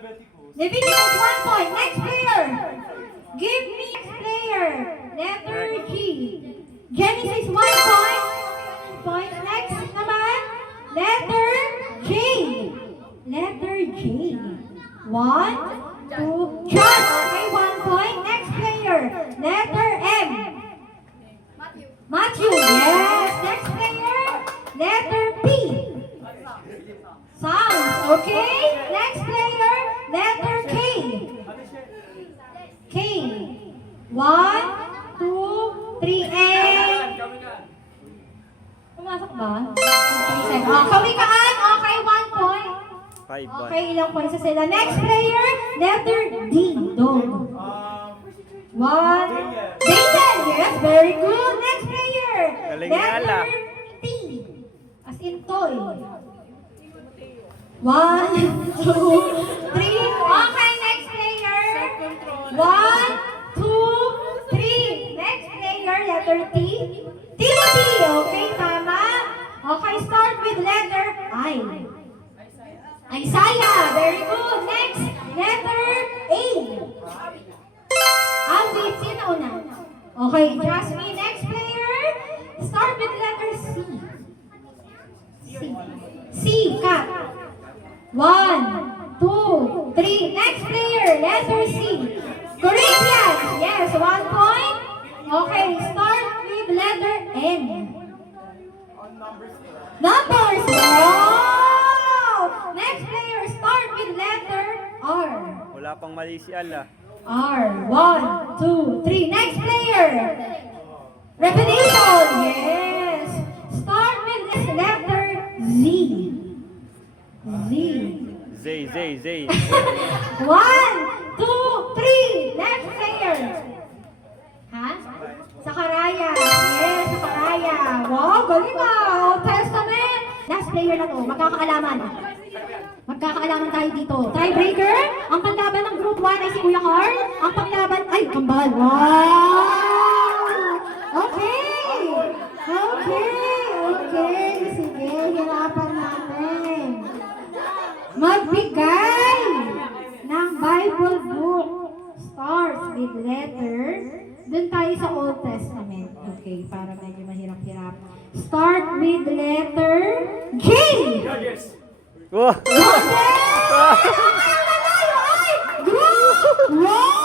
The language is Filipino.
Leviticus, 1 point. Next player. Give me next player. Letter G. Genesis, 1 point. Point. Next naman. Letter J. Letter J. 1, 2, John. Okay, 1 point. Next player. Letter M. Matthew. Yes. Next player. Letter P. Sounds. Okay. Next player. Letter K. K. 1, 2, 3, and... Pumasok ba? 3, 7. Oh, kawikaan. Okay, 1 point. 5-1. Okay, ilang points na sila. Next player, letter D. Dog. 1. Dayton. Yes, very good. Next player. Galing ni Ala. Letter T. As in toy. 1, 2, 3. Okay, next player. 1, 2, 3. Next player, letter T. Timothy. Okay, tama. Okay, start with letter I. Isaiah. Very good. Next, letter A. Wait, sino una? Okay, Jasmine. Next player. Start with letter C. C. Cat. 1, 2, 3. Next player, letter C. Corinthians. Yes, 1 point. Okay, start with letter N. Numbers. Wow! Next player, start with letter R. Wala pang mali si Ala. R. 1, 2, 3. Next player. Revelation. Yes. Start with this letter Z. Z. Zay. 1, 2, 3. Next player. Ha? Sakaraya. Yes, Sakaraya. Wow, galing ka. Old Testament. Last player na to. Magkakaalaman. Magkakaalaman tayo dito. Tiebreaker. Ang panlaban ng group 1 ay si Kuya Carl. Ang panglaban ay kambal. Wow! Okay. Sige, hirapan natin. Magbigay ng Bible book. Starts with letter. Doon tayo sa Old Testament. Okay, para medyo mahirap-hirap. Start with letter J. Wow! Group! Wow!